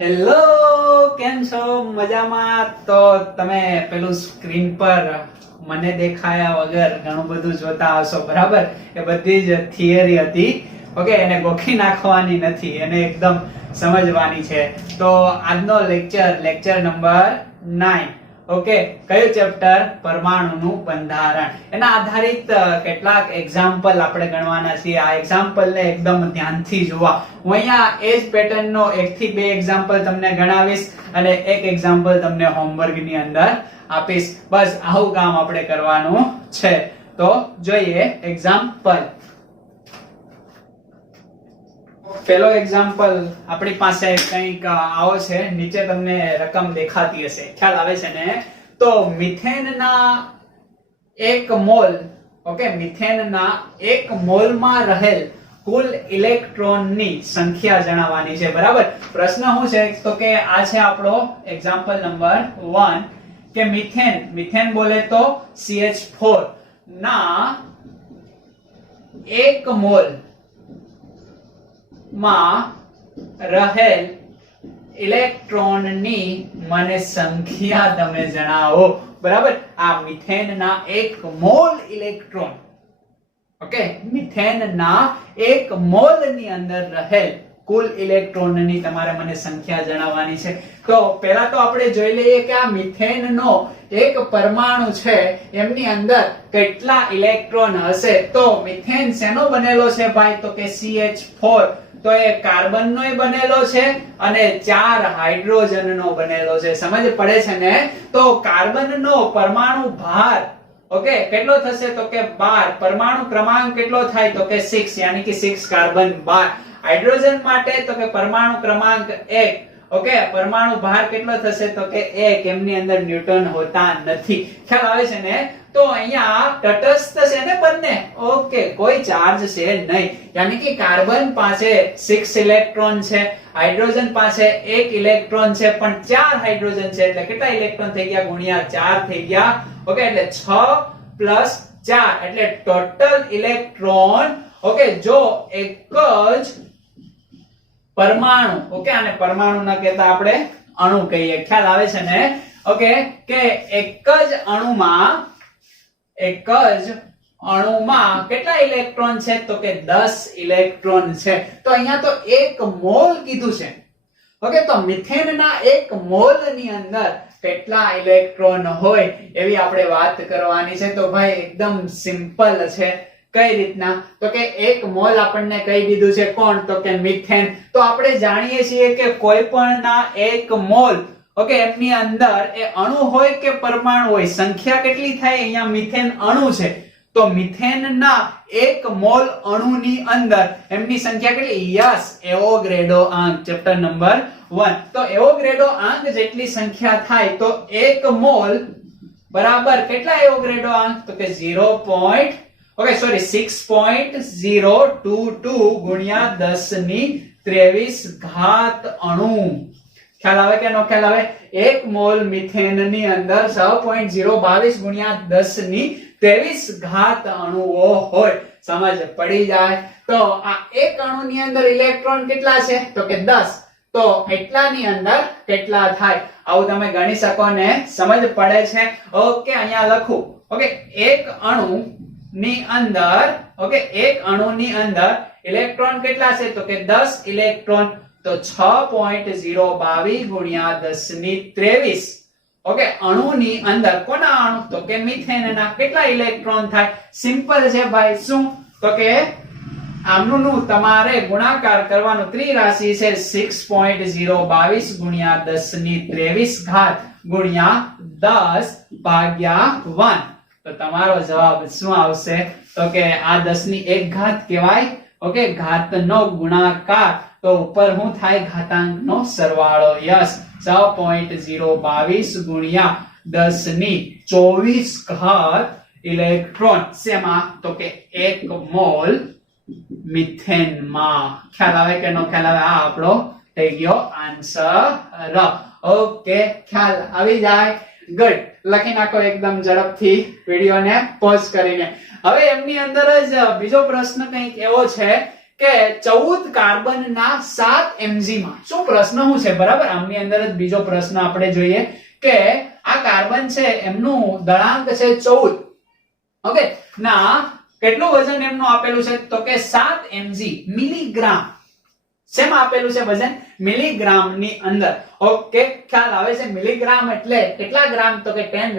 Hello, કેમ છો? મજામાં? તો તમે પેલું સ્ક્રીન પર મને દેખાયા વગર ઘણું બધું જોતા હશો, બરાબર? એ બધી જ થિયરી હતી. ઓકે, એને ગોખી નાખવાની નથી, એને એકદમ સમજવાની છે. તો આજનો લેક્ચર નંબર 9. ઓકે, કયું ચેપ્ટર? પરમાણુનું બંધારણ. એના આધારિત કેટલાક એક્ઝામ્પલ આપણે ગણવાના છીએ. આ એક્ઝામ્પલ ને એકદમ ધ્યાનથી જોવા. હું અહીંયા એ જ પેટર્ન નો 1 થી 2 એક્ઝામ્પલ તમને ગણાવીશ અને એક એક્ઝામ્પલ તમને હોમવર્ક ની અંદર આપીશ. બસ આવું કામ આપણે કરવાનું છે. તો જોઈએ એક્ઝામ્પલ. પેલો એક્ઝામ્પલ આપણી પાસે કંઈક આવો છે. નીચે તમને રકમ દેખાતી હશે, ખ્યાલ આવે છે ને? તો મિથેનના 1 મોલ, ઓકે, મિથેનના 1 મોલમાં રહેલ કુલ ઇલેક્ટ્રોનની સંખ્યા જણાવવાની છે, બરાબર? પ્રશ્ન શું છે? તો કે આ છે આપણો એક્ઝામ્પલ નંબર 1 કે મિથેન બોલે તો CH4 ના 1 મોલ માં રહેલ ઇલેક્ટ્રોનની મને સંખ્યા તમે જણાવો, બરાબર? આ મિથેનના 1 મોલ ઇલેક્ટ્રોન, ઓકે, મિથેનના 1 મોલ ની અંદર રહેલ કુલ ઇલેક્ટ્રોનની તમારે મને સંખ્યા જણાવવાની છે. તો પહેલા તો આપણે જોઈ લઈએ કે આ મિથેનનો એક પરમાણુ છે, એમની અંદર કેટલા ઇલેક્ટ્રોન હશે. તો મિથેન શેનો બનેલો છે ભાઈ? તો કે CH4. તો એ કાર્બનનો બનેલો છે અને 4 હાઇડ્રોજનનો બનેલો છે. સમજ પડે છે ને? તો કાર્બનનો પરમાણુ ભાર, ઓકે, કેટલો થશે? તો કે 12. પરમાણુ ક્રમાંક કેટલો થાય? તો કે 6, યાની કે 6 કાર્બન 12. હાઇડ્રોજન માટે તો કે પરમાણુ ક્રમાંક 1, ઓકે, પરમાણુ ભાર કેટલો થશે? તો કે 1. એમની અંદર ન્યુટન હોતા નથી. ખ્યાલ આવે છે ને? તો અહીંયા તટસ્થ છે ને બંને, ઓકે, કોઈ ચાર્જ છે નહીં. યાની કે કાર્બન પાસે 6 ઇલેક્ટ્રોન છે, હાઇડ્રોજન પાસે 1 ઇલેક્ટ્રોન છે, પણ 4 હાઇડ્રોજન છે. એટલે કેટલા ઇલેક્ટ્રોન થઈ ગયા? ગુણ્યા 4 થઈ ગયા. ઓકે, એટલે 6 પ્લસ 4 એટલે ટોટલ ઇલેક્ટ્રોન, ઓકે, જો એક જ પરમાણુ, ઓકે, આને પરમાણુ ન કહેતા આપણે અણુ કહીએ. ખ્યાલ આવે છે ને? ઓકે, કે એક જ અણુમાં કેટલા ઇલેક્ટ્રોન છે? તો કે 10 ઇલેક્ટ્રોન છે. તો અહીંયા તો 1 મોલ કીધું છે. ઓકે, તો મિથેનના 1 મોલ ની અંદર કેટલા ઇલેક્ટ્રોન હોય એવી આપણે વાત કરવાની છે. તો ભાઈ એકદમ સિમ્પલ છે. કઈ રીતના? તો કે 1 મોલ આપણને કહી દીધું છે. કોણ? તો કે મિથેન. તો આપણે જાણીએ છીએ કે કોઈ પણ ના 1 મોલ, ઓકે, એમની અંદર એ અણુ હોય કે પરમાણુ હોય, સંખ્યા કેટલી થાય? અહીંયા મિથેન અણુ છે, તો મિથેનના 1 મોલ અણુની અંદર એમની સંખ્યા કેટલી? યસ, એવોગ્રેડો આંક, ચેપ્ટર નંબર 1. તો એવોગ્રેડો આંક જેટલી સંખ્યા થાય તો 1 મોલ બરાબર કેટલા એવોગ્રેડો આંક? તો કે 6.022 ગુણ્યા 10 ની 23 ઘાત અણુ. ખ્યાલ આવે કે નો ખ્યાલ આવે? 1 મોલ મિથેન ની અંદર 6.022 ગુણ્યા 10 ની 23 ઘાત અણુઓ હોય. સમજ પડી જાય? તો આ એક અણુની અંદર ઇલેક્ટ્રોન કેટલા છે? તો કે 10. તો એટલાની અંદર કેટલા થાય? આવું તમે ગણી શકો ને? સમજ પડે છે? ઓકે, અહીંયા લખું. ઓકે, એક અણુની અંદર, ઓકે, એક અણુની અંદર ઇલેક્ટ્રોન કેટલા છે? તો કે 10 ઇલેક્ટ્રોન. તો 6.022 ગુણ્યા 10 ની 23, ઓકે, અણુની અંદર કોના અણુ? તો કે મિથેનના કેટલા ઇલેક્ટ્રોન થાય? સિમ્પલ છે ભાઈ. શું? તો કે આમનું તમારે ગુણાકાર કરવાનો. ત્રિરાશિ છે 6.022 ગુણ્યા 10 ની 23 ઘાત ગુણ્યા 10 ભાગ્યા 1. તો તમારો જવાબ શું આવશે? તો કે આ 10 ની 1 ઘાત કહેવાય. ઓકે, ઘાતનો ગુણાકાર, તો ઉપર શું થાય? ઘાતાંકનો સરવાળો. યસ, 6.022 ગુણ્યા 10 ની 24 ઘાત ઇલેક્ટ્રોન. શેમાં? તો કે 1 મોલ મિથેનમાં. ખ્યાલ આવે કે નો ખ્યાલ આવે? આ આપણો થઈ ગયો આન્સર. ઓકે, ખ્યાલ આવી જાય? ગુડ. લખી નાખો એકદમ ઝડપથી વિડિયોને પોઝ કરીને. હવે એમની અંદર જ બીજો પ્રશ્ન કંઈક એવો છે કે 14 કાર્બનના 7 mg માં. શું પ્રશ્ન શું છે? બરાબર, આમની અંદર જ બીજો પ્રશ્ન આપણે જોઈએ કે આ કાર્બન છે એમનું દળાંક છે 14. ઓકે, ના કેટલું વજન એમનું આપેલું છે? તો કે 7 mg મિલીગ્રામ. શેમાં આપેલું છે વજન? મિલીગ્રામ ની અંદર. ઓકે, ખ્યાલ આવે છે? મિલીગ્રામ એટલે કેટલા ગ્રામ? તો કે 10⁻³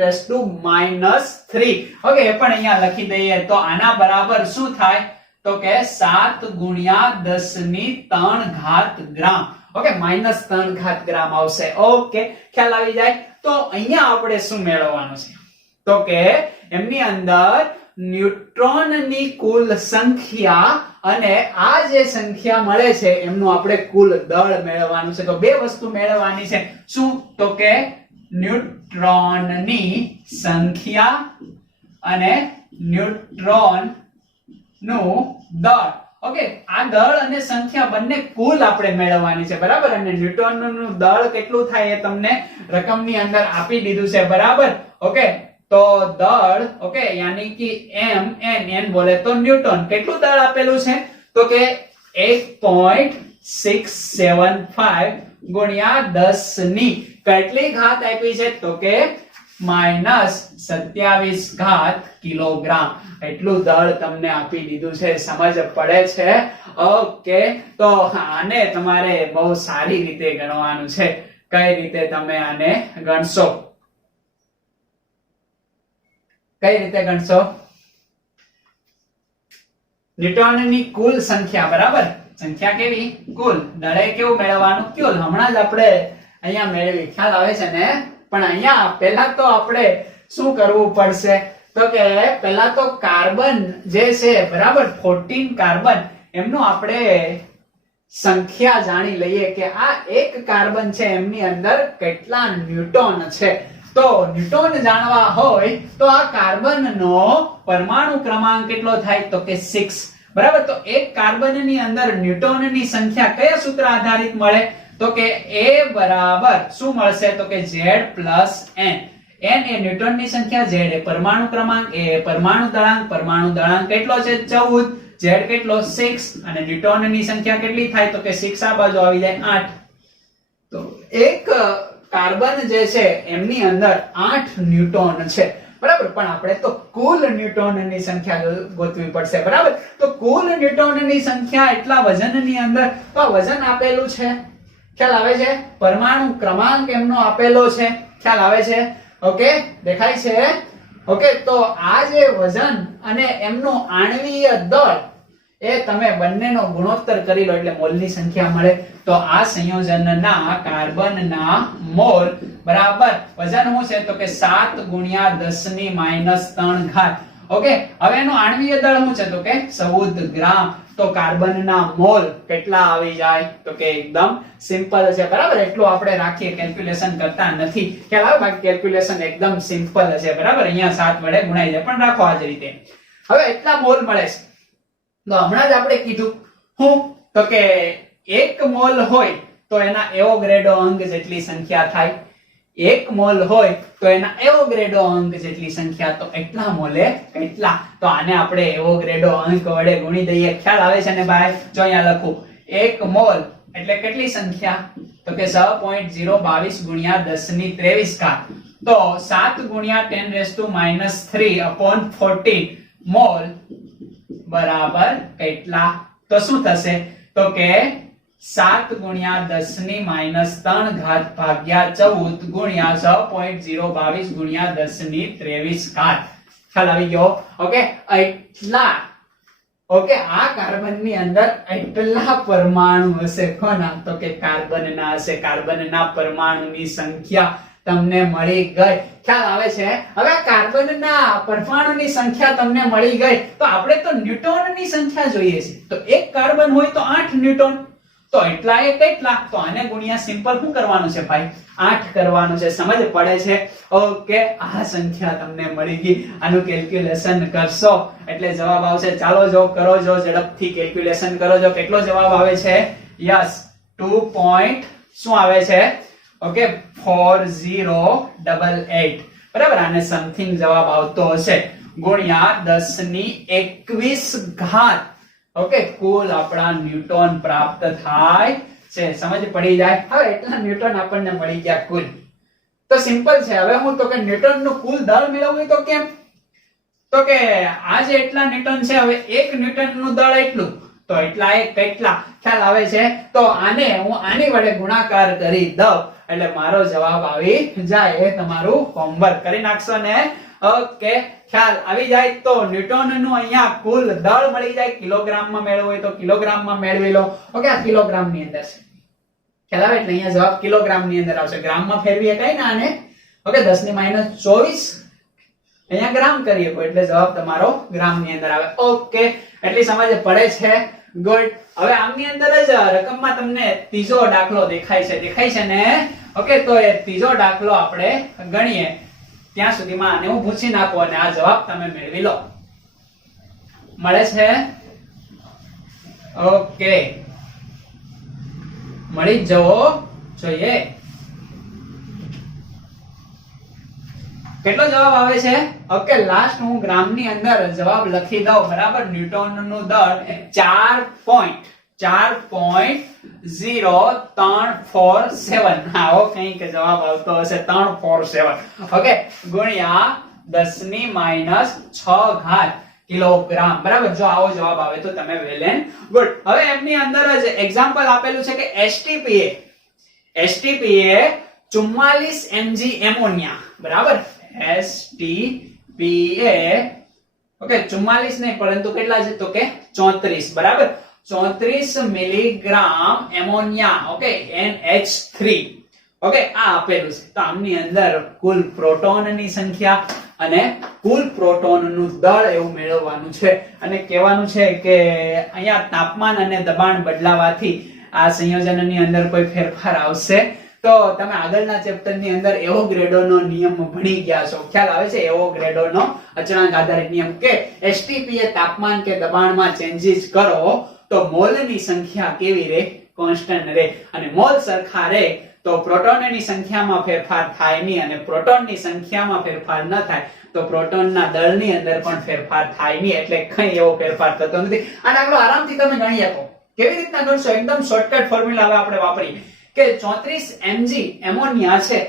ઓકે, એ પણ અહીંયા લખી દઈએ તો આના બરાબર શું થાય? તો કે 7 × 10⁻³ ગ્રામ. ઓકે, -3 ગ્રામ આવશે. ઓકે, ખ્યાલ આવી જાય? તો અહીંયા આપણે શું મેળવવાનું છે? તો કે એમની અંદર ન્યુટ્રોનની કુલ સંખ્યા અને આ જે સંખ્યા મળે છે એમનું આપણે કુલ દળ મેળવવાનું છે. તો બે વસ્તુ મેળવવાની છે. શું? તો કે ન્યુટ્રોનની સંખ્યા અને ન્યુટ્રોન નું દળ. ઓકે, આ દળ અને સંખ્યા બંને કુલ આપણે મેળવવાની છે. બરાબર, અને ન્યુટ્રોનનું દળ કેટલું થાય એ તમને રકમની અંદર આપી દીધું છે. બરાબર, ઓકે, તો દળ, ઓકે, યાની કે m n બોલે તો ન્યૂટન. કેટલું દળ આપેલું છે? તો કે 1.675 ગુણ્યા 10 ની કેટલી ઘાત આપી છે? તો કે -27 કિલોગ્રામ. એટલું દળ તમને આપી દીધું છે. સમજ પડે છે? ઓકે, તો આને તમારે બહુ સારી રીતે ગણવાનું છે. કઈ રીતે તમે આને ગણશો? કઈ રીતે ગણશો? ન્યુટ્રોનની કુલ સંખ્યા. બરાબર, સંખ્યા કેવી? કુલ. દળે કેવું મેળવવાનું? કુલ. હમણાં જ આપણે અહીંયા મેળવી. ખ્યાલ આવે છે ને? પણ અહીંયા પહેલા તો આપણે શું કરવું પડશે? તો કે પહેલા તો કાર્બન જે છે, બરાબર, 14 કાર્બન, એમનું આપણે સંખ્યા જાણી લઈએ કે આ એક કાર્બન છે એમની અંદર કેટલા ન્યુટ્રોન છે. તો ન્યુટ્રોન જાણવા હોય તો આ કાર્બનનો પરમાણુ ક્રમાંક કેટલો થાય? તો કે 6. બરાબર, તો એક કાર્બનની અંદર ન્યુટ્રોનની સંખ્યા કયા સૂત્ર આધારિત મળે? તો કે A બરાબર શું મળશે? તો કે Z + N. N એ ન્યુટ્રોનની સંખ્યા, Z એ પરમાણુ ક્રમાંક, A એ પરમાણુ દળાંક કેટલો છે? 14. Z કેટલો? 6. અને ન્યુટ્રોનની સંખ્યા કેટલી થાય? તો કે 6 આ બાજુ આવી જાય 8. તો એક કાર્બન જે છે એમની અંદર 8 ન્યુટ્રોન છે. બરાબર, પણ આપણે તો કુલ ન્યુટ્રોનની સંખ્યા ગોતવી પડશે. બરાબર, તો કુલ ન્યુટ્રોનની સંખ્યા એટલા વજનની અંદર. તો આ વજન આપેલું છે. ખ્યાલ આવે છે? પરમાણુ ક્રમાંક એમનો આપેલો છે. ખ્યાલ આવે છે? ઓકે, દેખાય છે? ઓકે, તો આ જે વજન અને એમનું આણ્વીય દળ એ તમે બંનેનો ગુણોત્તર કરી લો એટલે મોલની સંખ્યા મળે. તો આ સંયોજનના કાર્બનના મોલ બરાબર વજન શું છે? તો કે 7 × 10⁻³ ઓકે, હવે એનું આણ્વીય દળ શું છે? તો કે 14 ગ્રામ. તો કાર્બનના મોલ કેટલા આવી જાય? તો કે એકદમ સિમ્પલ છે. બરાબર, એટલું આપણે રાખીએ, કેલ્ક્યુલેશન કરતા નથી. ખ્યાલ આવે? બાકી કેલ્ક્યુલેશન એકદમ સિમ્પલ છે. બરાબર, અહીંયા 7 વડે ગુણાઈ જાય, પણ રાખો આ જ રીતે. હવે એટલા મોલ મળે છે. તો હમણાં જ આપણે કીધું હું તો કે 1 મોલ હોય તો એના એવોગ્રેડો અંક જેટલી સંખ્યા થાય. 1 મોલ હોય તો એના એવોગ્રેડો અંક જેટલી સંખ્યા. તો એટલા મોલે કેટલા? તો આને આપણે એવોગ્રેડો અંક વડે ગુણી દઈએ. ખ્યાલ આવે છે ને ભાઈ? જો અહીંયા લખું 1 મોલ એટલે કેટલી સંખ્યા? તો કે 6.022 ગુણ્યા 10⁻23 તો 7 ગુણ્યા 10⁻³ મોલ બરાબર કેટલા? તો શું થશે? તો કે 7 ગુણ્યા 10⁻³ ભાગ્યા 14 ગુણ્યા 6.022 ગુણ્યા 10⁻23. ખ્યાલ આવી ગયો? ઓકે, એટલા. ઓકે, આ કાર્બનની અંદર એટલા પરમાણુ હશે. કોના? તો કે કાર્બનના હશે. કાર્બનના પરમાણુની સંખ્યા તમને મળી ગઈ. ખ્યાલ આવે છે? હવે આ કાર્બનના પરમાણુની સંખ્યા તમને મળી ગઈ તો આપણે તો ન્યુટ્રોનની સંખ્યા જોઈએ છે. તો એક કાર્બન હોય તો 8 ન્યુટ્રોન. તો એટલા એ કેટલા? તો આને ગુણ્યા સિમ્પલ શું કરવાનું છે ભાઈ? 8 કરવાનું છે. સમજ પડે છે? ઓકે, આ સંખ્યા તમને મળી ગઈ. આનું કેલ્ક્યુલેશન કરશો એટલે જવાબ આવશે. ચાલો જો કરો, જો ઝડપથી કેલ્ક્યુલેશન કરો. જો કેટલો જવાબ આવે છે? યસ, 2. શું આવે છે? ઓકે, 4088. બરાબર, આને સમથિંગ જવાબ આવતો હશે. ગુણ્યા 10⁻21 ઓકે, કુલ આપણા ન્યૂટન પ્રાપ્ત થાય છે. સમજ પડી જાય? હવે એટલા ન્યૂટન આપણને મળી ગયા કુલ. તો સિમ્પલ છે. હવે હું તો કે ન્યૂટનનું કુલ દળ મેળવવું તો કેમ? તો કે આ જે એટલા ન્યૂટન છે, હવે 1 ન્યૂટનનું દળ એટલું, તો એટલા એક કેટલા ખ્યાલ આવે છે? તો આને હું આની વડે ગુણાકાર કરી દઉં એટલે મારો જવાબ આવી જાય. એ તમારું હોમવર્ક કરી નાખશો ને? ઓકે, ખ્યાલ આવી જાય. તો ન્યૂટનનું અહીંયા કુલ દળ મળી જાય. કિલોગ્રામમાં મેળવવું હોય તો કિલોગ્રામમાં મેળવી લો. ઓકે, આ કિલોગ્રામની અંદર છે. ખ્યાલ આવે? એટલે અહીંયા જવાબ કિલોગ્રામની અંદર આવશે. ગ્રામમાં ફેરવી શકાય ને આને? ઓકે, 10 ની -24 અહીંયા ગ્રામ કરીએ એટલે જવાબ તમારો ગ્રામની અંદર આવે. ઓકે, એટલી સમજ પડે છે? ગુડ. હવે આમની અંદર જ રકમમાં તમને ત્રીજો દાખલો દેખાય છે ને? ઓકે, તો એ ત્રીજો દાખલો આપણે ગણીએ. ત્યાં સુધીમાં આને હું પૂછી નાખું અને આ જવાબ તમે મેળવી લો. મળે છે? ઓકે, મળી જ જવો જોઈએ. કેટલો જવાબ આવે છે? ઓકે, લાસ્ટ હું ગ્રામની અંદર જવાબ લખી દઉં. બરાબર, ન્યૂટનનું દળ 4.0347. આવો કંઈક જવાબ આવતો હશે. 347. ઓકે, ગુણ્યા 10 ની -6 કિલોગ્રામ. બરાબર, જો આવો જવાબ આવે તો તમે વેલ એન્ડ ગુડ. હવે એમની અંદર જ એક્ઝામ્પલ આપેલું છે કે STPA 44 mg એમોનિયા. બરાબર, STPA ઓકે 44 નહીં પરંતુ કેટલા છે? તો કે 34. બરાબર, 34 milligram ammonia. Okay, NH3. Okay, આ આપેલું છે. તો આમની અંદર કુલ પ્રોટોનની સંખ્યા અને કુલ પ્રોટોનનું દળ એવું મેળવવાનું છે. અને કહેવાનું છે કે અહીંયા તાપમાન અને દબાણ બદલાવાથી આ સંયોજનની અંદર કોઈ ફેરફાર આવશે. તો તમે આગળના ચેપ્ટરની અંદર એવોગ્રેડોનો નિયમ ભણી ગયા છો. ખ્યાલ આવે છે? એવોગ્રેડોનો અચળાંક આધારિત નિયમ કે STPA તાપમાન કે દબાણમાં ચેન્જીસ કરો તો મોલની સંખ્યા કેવી રહે? કોન્સ્ટન્ટ રહે. અને મોલ સરખા રહે તો પ્રોટોનની સંખ્યામાં ફેરફાર થાય નહીં, અને પ્રોટોનની સંખ્યામાં ફેરફાર ન થાય તો પ્રોટોનના દળની અંદર પણ ફેરફાર થાય નહીં. એટલે કંઈ એવો ફેરફાર થતો નથી. આ દાખલો આરામથી તમે ગણી શકો. કેવી રીતના ગણશો? એકદમ શોર્ટકટ ફોર્મ્યુલા હવે આપણે વાપરીએ કે 34 mg એમોનિયા છે.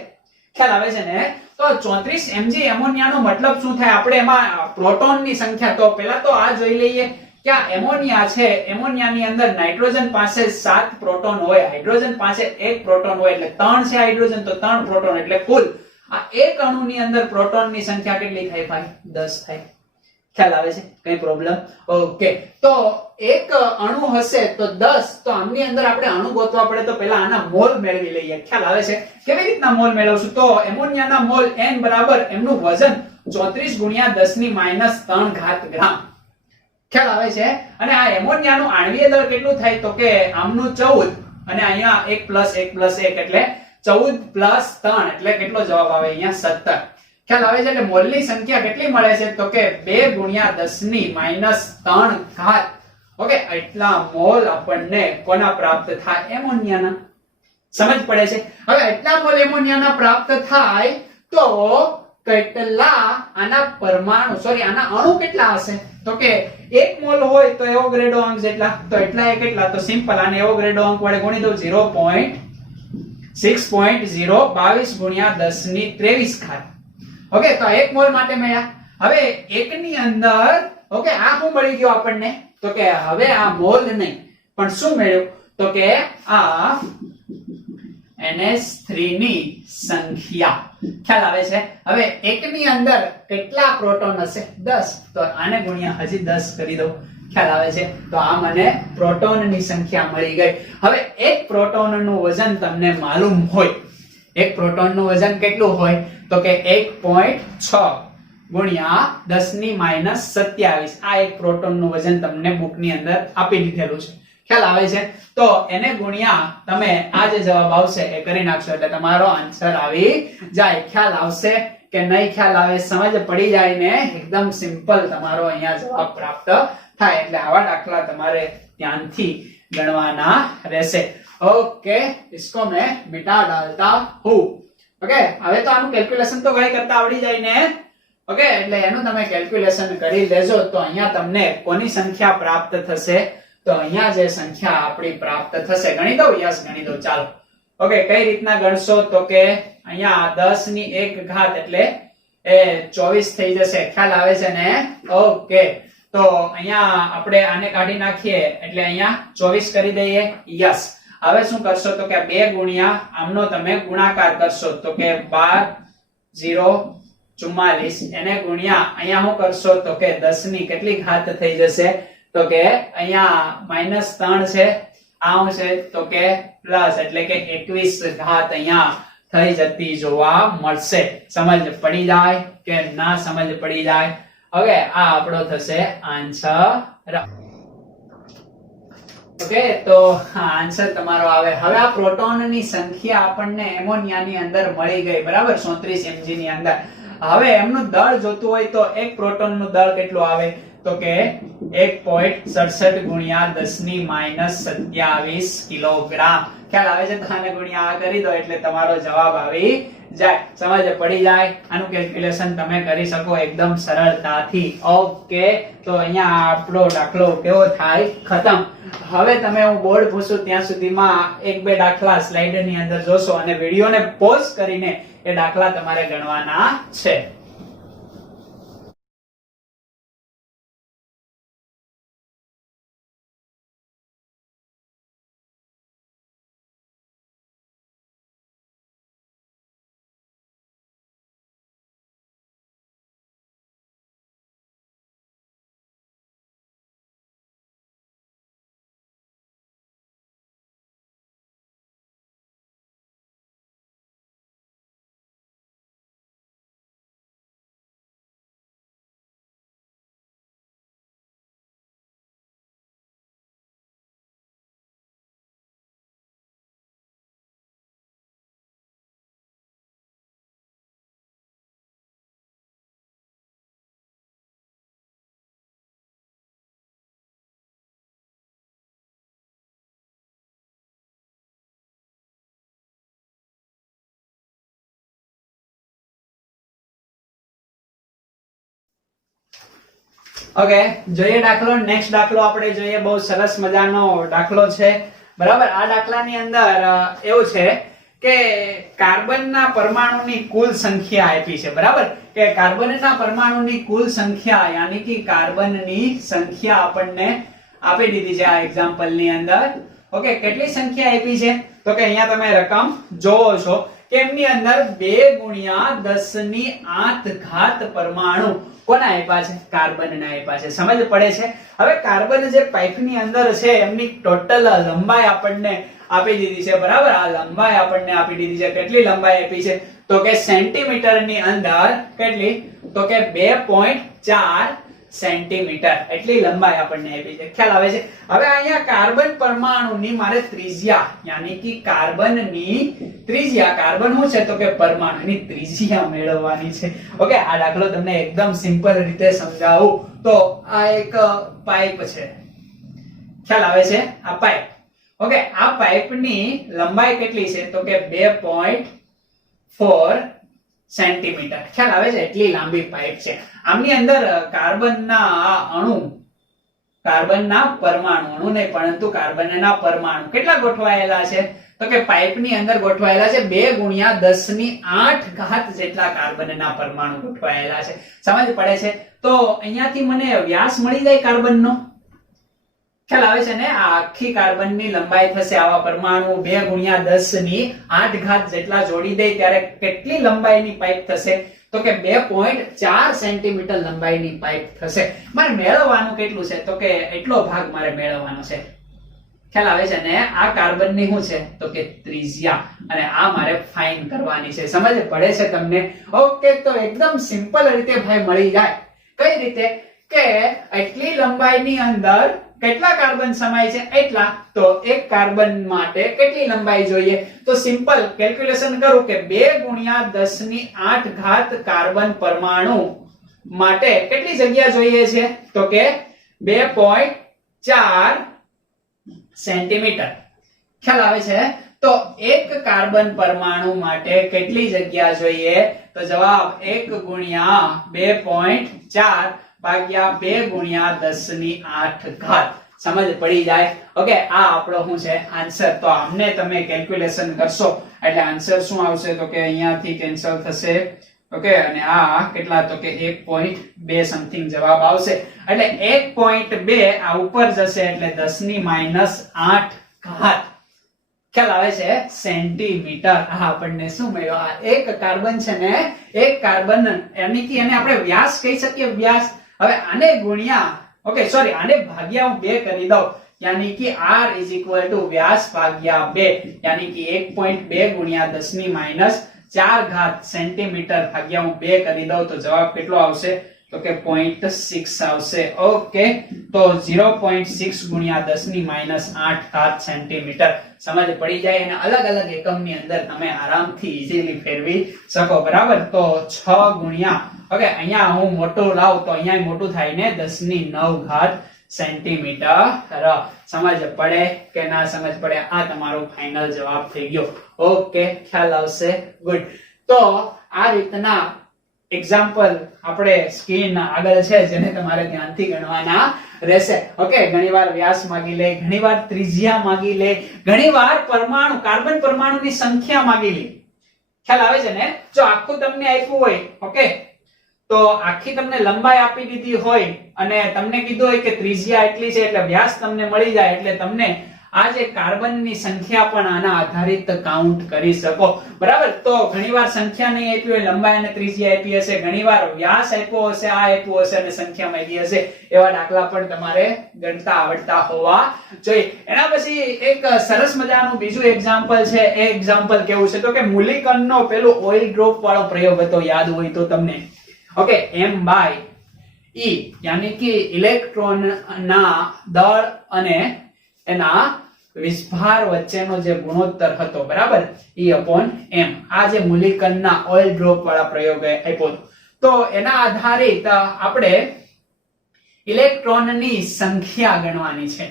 ખ્યાલ આવે છે ને? તો 34 mg એમોનિયાનો મતલબ શું થાય? આપણે એમાં પ્રોટોનની સંખ્યા, તો પહેલા તો આ જોઈ લઈએ કે આ એમોનિયા છે. એમોનિયાની અંદર નાઇટ્રોજન પાસે 7 પ્રોટોન હોય, હાઇડ્રોજન પાસે 1 પ્રોટોન હોય, એટલે 3 છે હાઇડ્રોજન તો 3 પ્રોટોન, એટલે કુલ આ એક અણુની અંદર પ્રોટોનની સંખ્યા કેટલી થાય ભાઈ? 10 થાય. ખ્યાલ આવે છે? કઈ પ્રોબ્લેમ? ઓકે, તો એક અણુ હશે તો 10. તો આમની અંદર આપણે અણુ ગોતવા પડે તો પહેલા આના મોલ મેળવી લઈએ. ખ્યાલ આવે છે? કેવી રીતના મોલ મેળવશું? તો એમોનિયાના મોલ N બરાબર એમનું વજન 34 ગુણ્યા 10 ની -3 ગ્રામ. ખ્યાલ આવે છે? અને આ એમોનિયાનું આણ્વીય દળ કેટલું થાય? તો કે આમનું 14 અને અહીંયા 1 + 1 + 1 એટલે 14 + 3 એટલે કેટલો જવાબ આવે? અહીંયા 17. ખ્યાલ આવે છે? એટલે મોલની સંખ્યા કેટલી મળે છે? તો કે 2 ગુણ્યા 10 ની -3. ઓકે, એટલા મોલ આપણને કોના પ્રાપ્ત થાય? એમોનિયાના. સમજ પડે છે? હવે એટલા મોલ એમોનિયાના પ્રાપ્ત થાય તો કેટલા આના પરમાણુ આના અણુ કેટલા હશે? તો કે 1 મોલ હોય તો એવોગ્રેડો અંક જેટલા, તો એટલા એ કેટલા? તો સિમ્પલ આને એવોગ્રેડો અંક વડે ગુણી દો. 0.6.022 ગુણ્યા 10 ની 23. ઓકે, તો 1 મોલ માટે મળ્યા. હવે 1 ની અંદર ઓકે આ શું મળી ગયું આપણને? તો કે હવે આ મોલ નહીં પણ શું મળ્યું? તો કે આ NH3 ની સંખ્યા. ખ્યાલ આવે છે? હવે 1 ની અંદર કેટલા પ્રોટોન હશે? 10. તો આને ગુણ્યા હજી 10 કરી દો. ખ્યાલ આવે છે? તો આ મને પ્રોટોનની સંખ્યા મળી ગઈ. હવે એક પ્રોટોનનું વજન તમને માલુમ હોય. એક પ્રોટોનનું વજન કેટલું હોય? તો કે 1.6 ગુણ્યા 10 ની -27. આ એક પ્રોટોનનું વજન તમને બુકની અંદર આપી દીધેલું છે. ખ્યાલ આવે છે? તો એને ગુણ્યા તમે આ જે જવાબ આવશે એ કરી નાખશો એટલે તમારો આન્સર આવી જાય. ખ્યાલ આવશે કે નહીં? ખ્યાલ આવે? સમજ પડી જાય ને? એકદમ સિમ્પલ તમારો અહીંયા જવાબ પ્રાપ્ત થાય. એટલે આવા દાખલા તમારે ધ્યાનથી ગણવાના રહેશે. ઓકે, इसको मैं मिटा डालता हूं. ઓકે, હવે તો આનું કેલ્ક્યુલેશન તો ગઈ કરતા આવડી જાય ને? ઓકે, એટલે એનું તમે કેલ્ક્યુલેશન કરી લેજો તો અહીંયા તમને કોની સંખ્યા પ્રાપ્ત થશે, તો અહીંયા જે સંખ્યા આપણી પ્રાપ્ત થશે, ગણી દઉં? યસ, ગણી દઉં. ચાલો, ઓકે, કઈ રીતના ગણશો, તો કે અહીંયા 10 ની 1 ઘાત એટલે એ 24 થઈ જશે. ખ્યાલ આવે છે ને? ઓકે, તો અહીંયા આપણે આને કાઢી નાખીએ એટલે અહીંયા 24 કરી દઈએ. યસ, હવે શું કરશો, તો કે 2 ગુણ્યા આમનો તમે ગુણાકાર કરશો, તો કે 12 0 44 એને ગુણ્યા અહીંયા શું કરશો, તો કે 10 ની કેટલી ઘાત થઈ જશે, તો કે અહીંયા -3 છે, આ છે તો કે પ્લસ એટલે કે 21 ઘાત અહીંયા થઈ જતી જોવા મળશે. સમજ પડી જાય કે ના સમજ પડી જાય? હવે આ આપણો થશે આન્સર. ઓકે, તો આન્સર તમારો આવે. હવે આ પ્રોટોનની સંખ્યા આપણને એમોનિયાની અંદર મળી ગઈ, બરાબર, 34 mg ની અંદર. હવે એમનું દળ જોતું હોય તો એક પ્રોટોનનું દળ કેટલું આવે, તો કે 1.67 ગુણ્યા 10 ની -27 કિલોગ્રામ. ખ્યાલ આવે છે? તો આને ગુણ્યા આ કરી દો એટલે તમારો જવાબ આવી જાય. સમજ પડી જાય? આનું કેલ્ક્યુલેશન તમે કરી શકો એકદમ સરળતાથી. ઓકે, તો અહીંયા આપણો દાખલો કેવો થાય? ખતમ. હવે તમે હું બોર્ડ પૂછું ત્યાં સુધીમાં 1-2 દાખલા સ્લાઇડ ની અંદર જોશો અને વિડીયોને પોઝ કરીને એ દાખલા તમારે ગણવાના છે. ઓકે, જોઈએ દાખલો. નેક્સ્ટ દાખલો આપણે જોઈએ. બહુ સરસ મજાનો દાખલો છે, બરાબર. આ દાખલાની અંદર એવું છે કે કાર્બનના પરમાણુની કુલ સંખ્યા આપી છે, બરાબર, કે કાર્બનના પરમાણુની કુલ સંખ્યા યાની કે કાર્બનની સંખ્યા આપણને આપી દીધી છે આ એક્ઝામ્પલ ની અંદર. ઓકે, કેટલી સંખ્યા આપી છે, તો કે અહીંયા તમે રકમ જોવો છો કે એમની અંદર 2 ગુણ્યા 10 ની 8 ઘાત પરમાણુ કોના આપ્યા છે? કાર્બનના આપ્યા છે. સમજ પડે છે? હવે કાર્બન જે પાઇપની અંદર છે એમની ટોટલ લંબાઈ આપણને આપી દીધી છે, બરાબર. આ લંબાઈ આપણને આપી દીધી છે. કેટલી લંબાઈ આપી છે, તો કે સેન્ટીમીટર ની અંદર કેટલી, તો કે 2.4 સેન્ટીમીટર એટલી લંબાઈ આપણને આપી છે. ખ્યાલ આવે છે? હવે અહીંયા કાર્બન પરમાણુની મારે ત્રિજ્યા યાની કે કાર્બનની ત્રિજ્યા, કાર્બન શું છે તો કે પરમાણુની ત્રિજ્યા મેળવવાની છે. ઓકે, આ દાખલો તમને એકદમ સિમ્પલ રીતે સમજાવું તો આ એક પાઇપ છે. ખ્યાલ આવે છે? આ પાઇપ. ઓકે, આ પાઇપની લંબાઈ કેટલી છે, તો કે 2.4 સેન્ટીમીટર. ખ્યાલ આવે છે? એટલી લાંબી પાઇપ છે. આમની અંદર કાર્બનના અણુ, કાર્બનના પરમાણુ, અણુ નહીં પરંતુ કાર્બનના પરમાણુ કેટલા ગોઠવાયેલા છે, તો કે પાઇપની અંદર ગોઠવાયેલા છે 2 ગુણ્યા 10 ની 8 ઘાત જેટલા કાર્બનના પરમાણુ ગોઠવાયેલા છે. સમજ પડે છે? તો અહીંયાથી મને વ્યાસ મળી જાય કાર્બનનો. ખ્યાલ આવે છે ને? આ આખી કાર્બનની લંબાઈ થશે, આવા પરમાણુ 2 ગુણ્યા 10 ની 8 ઘાત જેટલા જોડી દે ત્યારે કેટલી લંબાઈની પાઇપ થશે, તો કે 2.4 સેન્ટીમીટર લંબાઈની પાઇપ થશે. મારે મેળવવાનું કેટલું છે, તો કે એટલો ભાગ મારે મેળવવાનો છે. ખ્યાલ આવે છે ને? આ કાર્બનની શું છે, તો કે ત્રિજ્યા, અને આ મારે ફાઇન કરવાની છે. સમજ પડે છે તમને? ઓકે, તો એકદમ સિમ્પલ રીતે ભાઈ મળી જાય. કઈ રીતે? કે એટલી લંબાઈની અંદર કેટલા કાર્બન સમાય છે એટલા, તો એક કાર્બન માટે કેટલી લંબાઈ જોઈએ, તો સિમ્પલ કેલ્ક્યુલેશન કરું કે 2 ગુણ્યા 10 ની 8 ઘાત કાર્બન પરમાણુ માટે કેટલી જગ્યા જોઈએ છે, તો કે 2.4 સેન્ટીમીટર. ખ્યાલ આવે છે? તો એક કાર્બન પરમાણુ માટે કેટલી જગ્યા જોઈએ? તો જવાબ 1 ગુણ્યા 2.4 ભાગ્યા 2 ગુણ્યા 10 ની 8 ઘાત. સમજ પડી જાય? ઓકે, આ આપણો શું છે આન્સર. તો આમને તમે કેલ્ક્યુલેશન કરશો એટલે આન્સર શું આવશે? તો કે અહીંયાથી કેન્સલ થશે. ઓકે, અને આ કેટલા? તો કે 1.2 સમથિંગ જવાબ આવશે. એટલે 1.2 આ ઉપર જશે એટલે 10 ની -8 ઘાત. ખ્યાલ આવે છે? સેન્ટીમીટર. આ આપણને શું મળ્યો? આ એક કાર્બન છે ને, એક કાર્બન એટલે કે એને આપણે વ્યાસ કહી શકીએ, વ્યાસ. હવે આને ગુણ્યા, ઓકે સોરી, આને ભાગ્યા હું 2 કરી દઉં, यानी कि r इज इक्वल टू व्यास भाग्या 2, यानी कि 1.2 गुण્યા 10 ની -4 ઘાત સેન્ટીમીટર ભાગ્યા હું 2 કરી દઉં તો જવાબ કેટલો આવશે? તો કે 0.6 આવશે. ઓકે, તો 0.6 ગુણ્યા 10 ની -8 ઘાત સેન્ટીમીટર. સમજ પડી જાય? અને અલગ અલગ એકમની અંદર તમે આરામથી ઈઝીલી ફેરવી શકો. બરાબર? તો 6 ગુણ્યા, ઓકે, અહીંયા હું મોટું લાવ તો અહીંયા મોટું થાય ને, 10 ની 9 ઘાત સેન્ટીમીટર. સમજ પડે કે ના સમજ પડે? આ તમારો ફાઇનલ જવાબ થઈ ગયો. ઓકે, ખ્યાલ આવશે? ગુડ. તો આ રીતના એક્ઝામ્પલ આપણે સ્ક્રીન આગળ છે જેને તમારે ધ્યાનથી ગણવાના રહેશે. ઓકે, ઘણીવાર વ્યાસ માંગી લે, ઘણીવાર ત્રિજ્યા માંગી લે, ઘણીવાર પરમાણુ, કાર્બન પરમાણુની સંખ્યા માંગી લે. ખ્યાલ આવે છે ને? જો આખું તમને આપ્યું હોય, ઓકે, તો આખી તમને લંબાઈ આપી દીધી હોય અને તમને કીધું હોય કે ત્રિજ્યા એટલી છે એટલે વ્યાસ તમને મળી જાય, એટલે તમને આ જે કાર્બનની સંખ્યા પણ આના આધારિત કાઉન્ટ કરી શકો. બરાબર? તો ઘણીવાર સંખ્યા નહીં આપી હોય, લંબાઈ અને ત્રિજ્યા આપી હશે, ઘણીવાર વ્યાસ આપ્યો હશે, આ આપ્યો હશે અને સંખ્યા માંગી હશે. એવા દાખલા પણ તમારે ગણતા આવડતા હોવા જોઈએ. એના પછી એક સરસ મજાનું બીજું એક્ઝામ્પલ છે. એ એક્ઝામ્પલ કેવું છે? તો કે મૂલિકનનો પેલો ઓઇલ ડ્રોપ વાળો પ્રયોગ હતો, યાદ હોય તો તમને. ઓકે, m/e यानी कि ઇલેક્ટ્રોન ના દળ અને એના વિસ્ભાર વચ્ચેનો જે ગુણોત્તર હતો, બરાબર, E/m. આ જે મૂલિકનના ઓઇલ ડ્રોપ વાળા પ્રયોગ આપ્યો તો એના આધારિત આપણે ઇલેક્ટ્રોનની સંખ્યા ગણવાની છે.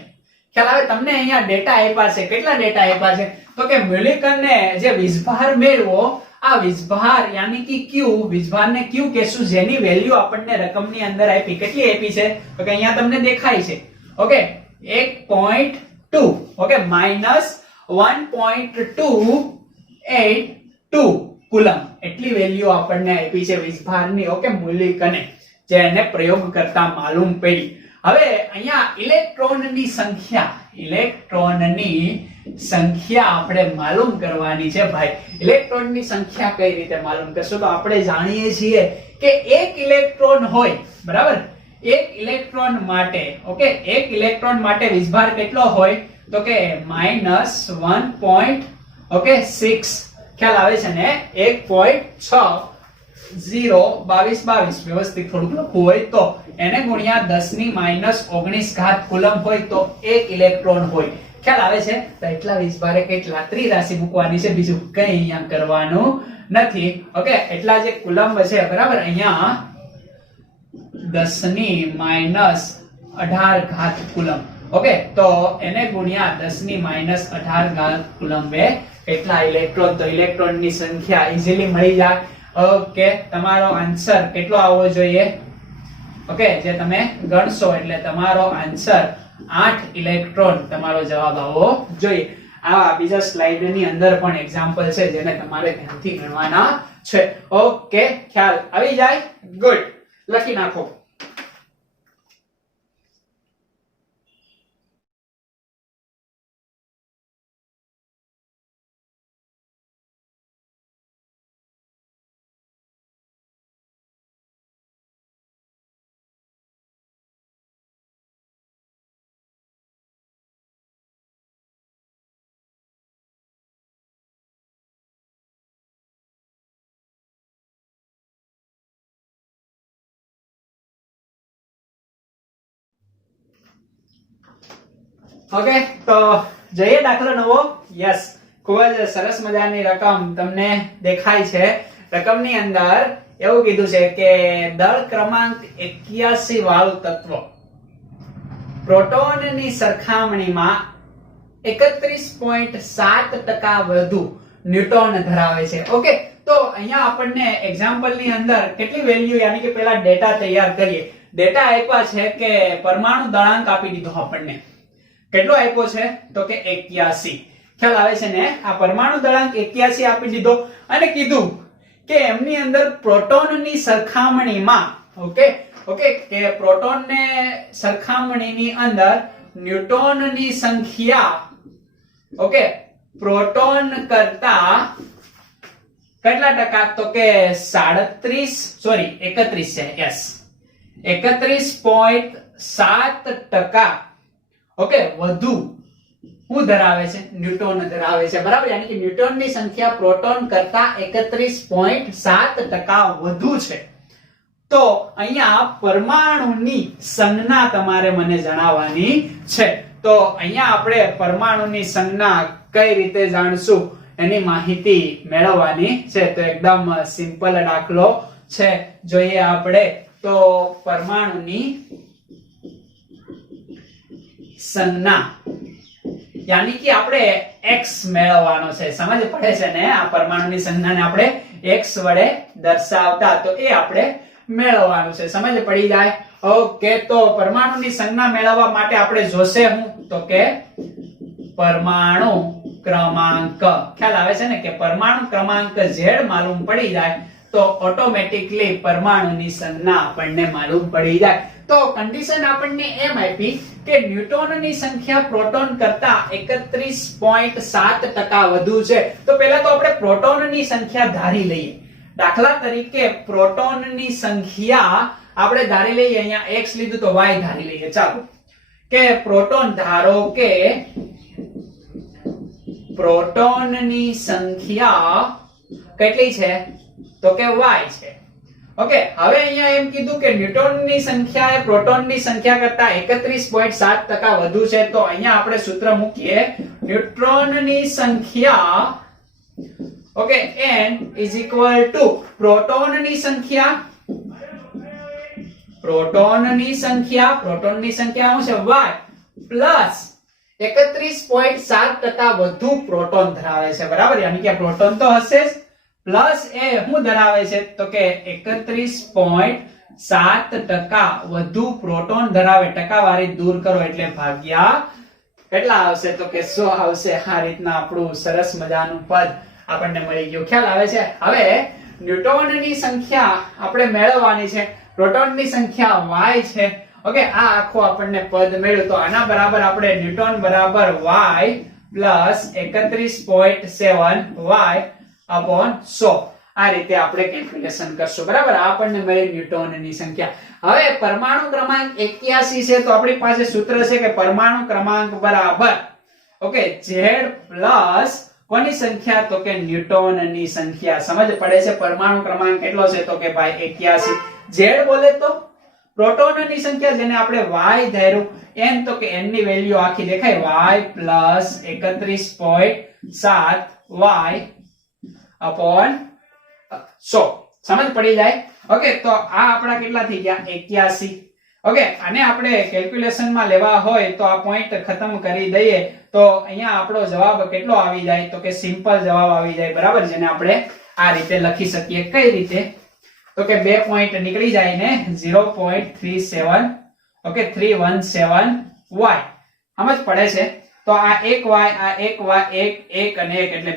ખ્યાલ આવે? તમને અહીંયા ડેટા આપ્યા છે. કેટલા ડેટા આપ્યા છે? તો કે મૂલિકનને જે વિસ્ભાર મેળવો, આ વિસ્ભાર यानी कि q, વિસ્ભારને q કહેશું, જેની વેલ્યુ આપણને રકમની અંદર આપી. કેટલી આપી છે? તો કે અહીંયા તમને દેખાય છે. Okay, 1.2, okay, -1.282 coulomb. એટલી વેલ્યુ આપણને આપી છે વિસ્ભારની. ઓકે, મૂલિકને જેને પ્રયોગ કરતા માલુમ પડી. હવે અહીંયા ઇલેક્ટ્રોનની સંખ્યા આપણે માલુમ કરવાની છે ભાઈ. ઇલેક્ટ્રોનની સંખ્યા કઈ રીતે માલુમ કરશો? તો આપણે જાણીએ છીએ કે એક ઇલેક્ટ્રોન હોય, બરાબર, એક ઇલેક્ટ્રોન માટે, ઓકે, એક ઇલેક્ટ્રોન માટે વિસ્ભાર કેટલો હોય? તો કે -1.6. ખ્યાલ આવે છે ને? 1.6 વ્યવસ્થિત થોડુંક લખવું હોય તો એને ગુણ્યા 10 ની -19 ઘાત કુલમ હોય તો એક ઇલેક્ટ્રોન હોય. ખ્યાલ આવે છે? તો એટલા વિસ્ભારે કેટલા ત્રિરાશિ મૂકવાની છે, બીજું કઈ અહીંયા કરવાનું નથી. ઓકે, એટલા જે કુલમ છે, બરાબર, અહીંયા 10 ની -18 ઘાત કુલમ. ઓકે, તો એને ગુણ્યા 10 ની -18 ઘાત કુલંબે કેટલા ઇલેક્ટ્રોન? તો ઇલેક્ટ્રોનની સંખ્યા ઈઝીલી મળી જાય. ઓકે, તમારો આન્સર કેટલો આવવો જોઈએ? ઓકે, જે તમે ગણશો એટલે તમારો આન્સર 8 ઇલેક્ટ્રોન તમારો જવાબ આવવો જોઈએ. આ બીજા સ્લાઇડ ની અંદર પણ એક્ઝામ્પલ છે જેને તમારે ધ્યાનથી ગણવાના છે. ઓકે, ખ્યાલ આવી જાય? ગુડ, લખી નાખો. ઓકે, તો જોઈએ દાખલો નવો. યસ, ખૂબ જ સરસ મજાની રકમ તમને દેખાય છે. રકમની અંદર એવું કીધું છે કે દળ ક્રમાંક 81 વાળું તત્વ પ્રોટોનની સરખામણીમાં 31.7% વધુ ન્यूटन ધરાવે છે. ઓકે, તો અહીંયા આપણને એક્ઝામ્પલ ની અંદર કેટલી વેલ્યુ યાની કે પહેલા ડેટા તૈયાર કરીએ. ડેટા આપ્યા છે કે પરમાણુ દળાંક આપી દીધો આપણને. કેટલો આપ્યો છે તો કે 81. ખ્યાલ આવે છે ને? આ પરમાણુ દળાંક 81 આપી દીધો અને કીધું કે એમની અંદર પ્રોટોનની સરખામણીમાં ઓકે કે પ્રોટોનને સરખામણીની અંદર ન્यूटनની સંખ્યા ઓકે પ્રોટોન કરતા કેટલા ટકા તો કે 31 છે. યસ, 31.7% ઓકે વધુ શું ધરાવે છે? ન્यूटन ધરાવે છે. બરાબર, યાની કે ન્यूटनની સંખ્યા પ્રોટોન કરતા 31.7% વધુ છે. તો અહીંયા પરમાણુની સંજ્ઞા તમારે મને જણાવવાની છે. તો અહીંયા આપણે પરમાણુની સંજ્ઞા કઈ રીતે જાણશું એની માહિતી મેળવવાની છે. તો એકદમ સિમ્પલ દાખલો છે, જોઈએ આપણે. તો પરમાણુની સંજ્ઞા યાની કે આપણે x મેળવવાનો છે. સમજ પડે છે ને? આ પરમાણુની સંજ્ઞાને આપણે x વડે દર્શાવતા, તો એ આપણે મેળવવાનું છે. સમજ પડી જાય? ઓકે, તો પરમાણુની સંજ્ઞા મેળવવા માટે આપણે જોશે હું તો કે પરમાણુ ક્રમાંક. ખ્યાલ આવે છે ને કે પરમાણુ ક્રમાંક z માલુમ પડી જાય તો ઓટોમેટિકલી પરમાણુની સંજ્ઞા આપણને માલુમ પડી જાય. તો કન્ડિશન આપણને એમ આપી કે ન્यूटनની સંખ્યા પ્રોટોન કરતા 31.7% વધુ છે. તો પહેલા તો આપણે પ્રોટોનની સંખ્યા ધારી લઈએ. દાખલા તરીકે પ્રોટોનની સંખ્યા આપણે ધારી લઈએ, અહીંયા x લીધું તો y ધારી લઈએ. ચાલો કે પ્રોટોન, ધારો કે પ્રોટોનની સંખ્યા કેટલી છે તો કે y છે. ઓકે, હવે અહીંયા એમ કીધું કે ન્यूटनની સંખ્યા એ પ્રોટોનની સંખ્યા કરતા 31.7% વધુ છે. તો અહીંયા આપણે સૂત્ર મૂકીએ, ન્यूटनની સંખ્યા okay n is equal to પ્રોટોનની સંખ્યા શું છે y પ્લસ 31.7% વધુ પ્રોટોન ધરાવે છે. બરાબર, યાની કે પ્રોટોન તો હશે જ, પ્લસ એ શું ધરાવે છે તો કે 31.7% વધુ પ્રોટોન ધરાવે. ટકાવારી દૂર કરો એટલે ભાગ્યા કેટલા આવશે તો કે 100 આવશે. આ રીતના આપણું સરસ મજાનું પદ આપણને મળી ગયું. ખ્યાલ આવે છે? હવે ન્यूटनની સંખ્યા આપણે મેળવવાની છે, પ્રોટોનની સંખ્યા y છે. ઓકે, આ આખું આપણને પદ મળ્યું. તો આના બરાબર આપણે ન્यूटन બરાબર y પ્લસ 31.7 y upon 100 આ રીતે આપણે કેલ્ક્યુલેશન કરશું. બરાબર, આ આપણને મળી ન્यूटनની સંખ્યા. હવે પરમાણુ ક્રમાંક 81 છે, તો આપણી પાસે સૂત્ર છે કે પરમાણુ ક્રમાંક બરાબર ઓકે z પ્લસ કોની સંખ્યા તો કે ન્यूटनની સંખ્યા. સમજ પડે છે? પરમાણુ ક્રમાંક કેટલો છે તો કે ભાઈ 81. z બોલે તો પ્રોટોનની સંખ્યા જેને આપણે y ધાર્યું, n તો કે n ની વેલ્યુ આખી દેખાય, y પ્લસ 31.7 y upon 100. સમજ પડી જાય? ઓકે, તો આ આપણા કેટલા થઈ ગયા 81. ઓકે, આને આપણે કેલ્ક્યુલેશનમાં લેવા હોય તો આ પોઈન્ટ ખતમ કરી દઈએ તો અહીંયા આપણો જવાબ કેટલો આવી જાય તો કે સિમ્પલ જવાબ આવી જાય. બરાબર, જેને આપણે આ રીતે લખી શકીએ. કઈ રીતે તો કે 2 પોઈન્ટ નીકળી જાય ને 0.37 ઓકે 317 y. સમજ પડે છે? તો આ 1 y, આ 1 y, 1 અને 1 એટલે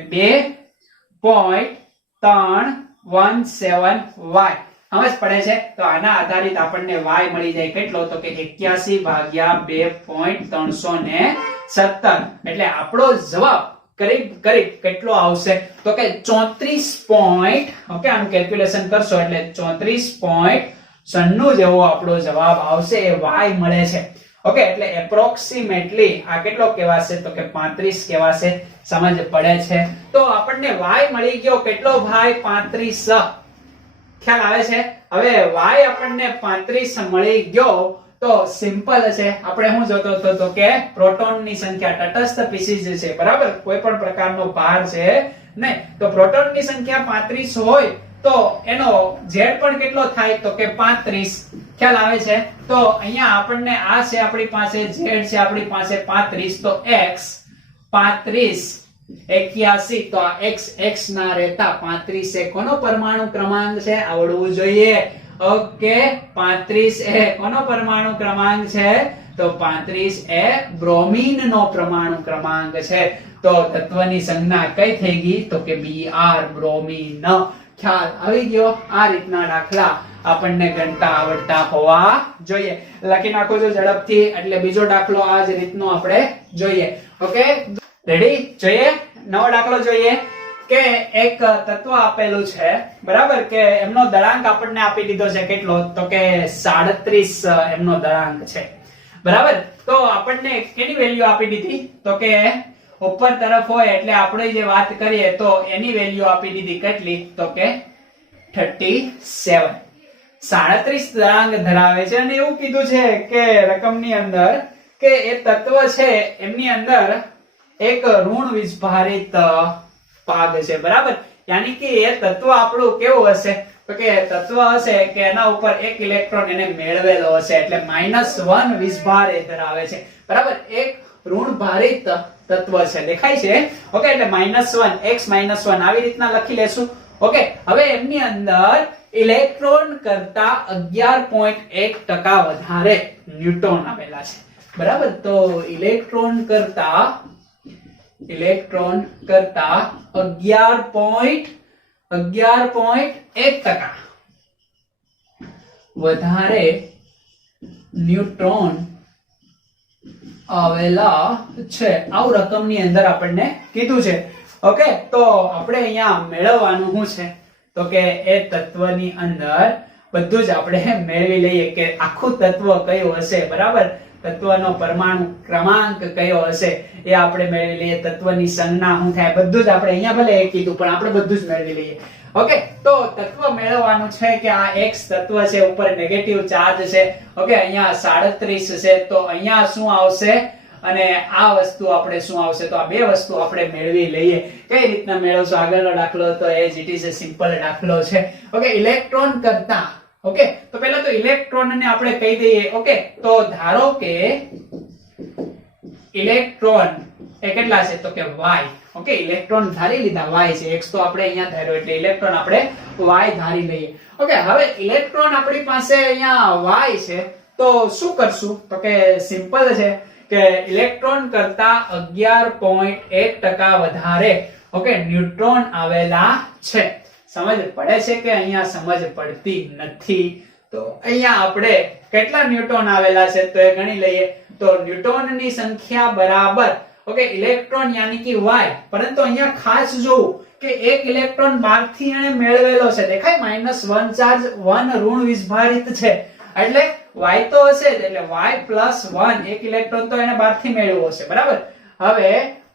2.317 y. સમજ પડે છે? તો આના આધારિત આપણને y મળી જાય કેટલો તો કે 81 ભાગ્યા 2.317 એટલે આપણો જવાબ કરીબ કેટલો આવશે તો કે 34 ઓકે આનું કેલ્ક્યુલેશન કરશો એટલે 34.96 જેવો આપણો જવાબ આવશે. એ y મળે છે. ઓકે, એટલે એપ્રોક્સિમેટલી આ કેટલો કહેવાશે તો કે 35 કહેવાશે. સમજ પડે છે? તો આપણને y મળી ગયો કેટલો ભાઈ 35. ખ્યાલ આવે છે? હવે y આપણને 35 મળી ગયો તો સિમ્પલ છે. આપણે શું જોતો હતો તો કે પ્રોટોનની સંખ્યા તટસ્થ પીસીસ છે. બરાબર, કોઈ પણ પ્રકારનો ભાર છે નહીં. તો પ્રોટોનની સંખ્યા 35 હોય તો એનો z પણ કેટલો થાય તો કે 35. ખ્યાલ આવે છે? તો અહીંયા આપણને આ છે આપણી પાસે z છે આપણી પાસે 35 તો x 81 તો આ x ના રહેતા 35 એ કોનો પરમાણુ ક્રમાંક છે આવડવું જોઈએ. ઓકે 35 એ કોનો પરમાણુ ક્રમાંક છે તો 35 એ બ્રોમીન નો પરમાણુ ક્રમાંક છે. તો તત્વની સંજ્ઞા કઈ થઈ ગઈ તો કે Br બ્રોમીન. ખ્યાલ આવી ગયો. આ રીતના દાખલા આપણને ગણતા આવડતા હોવા જોઈએ. લખી નાખો છો ઝડપથી એટલે બીજો દાખલો આ જ રીતનો આપણે જોઈએ. Okay ready. જોઈએ નવો દાખલો જોઈએ કે એક તત્વ આપેલું છે બરાબર કે એમનો દળાંક આપણને આપી દીધો છે કેટલો તો કે 37 એમનો દળાંક છે બરાબર. તો આપણને કેની વેલ્યુ આપી દીધી તો કે ઉપર તરફ હોય એટલે આપણે જે વાત કરીએ તો એની વેલ્યુ આપી દીધી કેટલી તો કે 37. 37 દળાંક ધરાવે છે અને એવું કીધું છે કે રકમની અંદર કે એ તત્વ છે એમની અંદર એક ઋણ વીજભારિત ભાગ છે બરાબર. યાની કે એ તત્વ આપણું કેવું હશે તો કે તત્વ હશે કે એના ઉપર એક ઇલેક્ટ્રોન એને મેળવેલો હશે એટલે -1 વીજભાર એ ધરાવે છે બરાબર. એક ઋણ ભારિત તત્વ છે દેખાય છે. ઓકે એટલે -1 x -1 આવી રીતના લખી લેશું. ઓકે હવે એમની અંદર ઇલેક્ટ્રોન કરતા 11.1% વધારે ન્યુટ્રોન આવેલા છે બરાબર. તો ઇલેક્ટ્રોન કરતા 11.1% વધારે ન્યુટ્રોન આવેલા છે આવું રકમની અંદર આપણને કીધું છે. ઓકે તો આપણે અહીંયા મેળવવાનું શું છે તો કે એ તત્વની અંદર બધું જ આપણે મેળવી લઈએ કે આખું તત્વ કયું હશે બરાબર. તત્વનો પરમાણુ ક્રમાંક કયો હશે એ આપણે મેળવી લઈએ. તત્વની સંજ્ઞા શું થાય બધું જ આપણે અહીંયા ભલે એ કીધું પણ આપણે બધું જ મેળવી લઈએ. ઓકે તો તત્વ મેળવવાનું છે કે આ x તત્વ છે ઉપર નેગેટિવ ચાર્જ છે. ઓકે અહીંયા 37 છે તો અહીંયા શું આવશે અને આ વસ્તુ આપણે શું આવશે તો આ બે વસ્તુ આપણે મેળવી લઈએ. કઈ રીતના મેળવશો આગળનો દાખલો તો એ જ ઇટ ઇઝ અ સિમ્પલ દાખલો છે. ઓકે ઇલેક્ટ્રોન કરતા ઓકે તો પહેલા તો ઇલેક્ટ્રોન ને આપણે કહી દઈએ. ઓકે તો ધારો કે ઇલેક્ટ્રોન એ કેટલા છે તો કે y. ઓકે ઇલેક્ટ્રોન ધારી લીધા y છે. x તો આપણે અહીંયા ધાર્યો એટલે ઇલેક્ટ્રોન આપણે y ધારી લઈએ. ઓકે હવે ઇલેક્ટ્રોન આપણી પાસે અહીંયા y છે તો શું કરશું તો કે સિમ્પલ છે કે ઇલેક્ટ્રોન કરતા 11.1% વધારે ઓકે ન્યુટ્રોન આવેલા છે. સમજ પડે છે કે અહીંયા સમજ પડતી નથી તો અહીંયા આપણે કેટલા ન્યુટ્રોન આવેલા છે તો એ ગણી લઈએ. તો ન્યુટ્રોનની સંખ્યા બરાબર ઓકે ઇલેક્ટ્રોન યાની કે y. પરંતુ અહીંયા ખાસ જોવું કે એક ઇલેક્ટ્રોન બહારથી એને મેળવેલો છે દેખાય -1 ચાર્જ 1 ઋણ વીજભારિત છે એટલે y તો હશે જ એટલે y + 1 એક ઇલેક્ટ્રોન તો એને બહારથી મેળવ્યો હશે બરાબર. હવે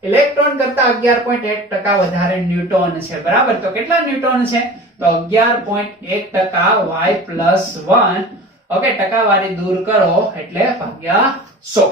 ઇલેક્ટ્રોન કરતા 11.1% વધારે ન્યુટ્રોન છે બરાબર. તો કેટલા ન્યુટ્રોન છે તો 11.1% y + 1 ઓકે ટકાવારી દૂર કરો એટલે ભાગ્યા 100.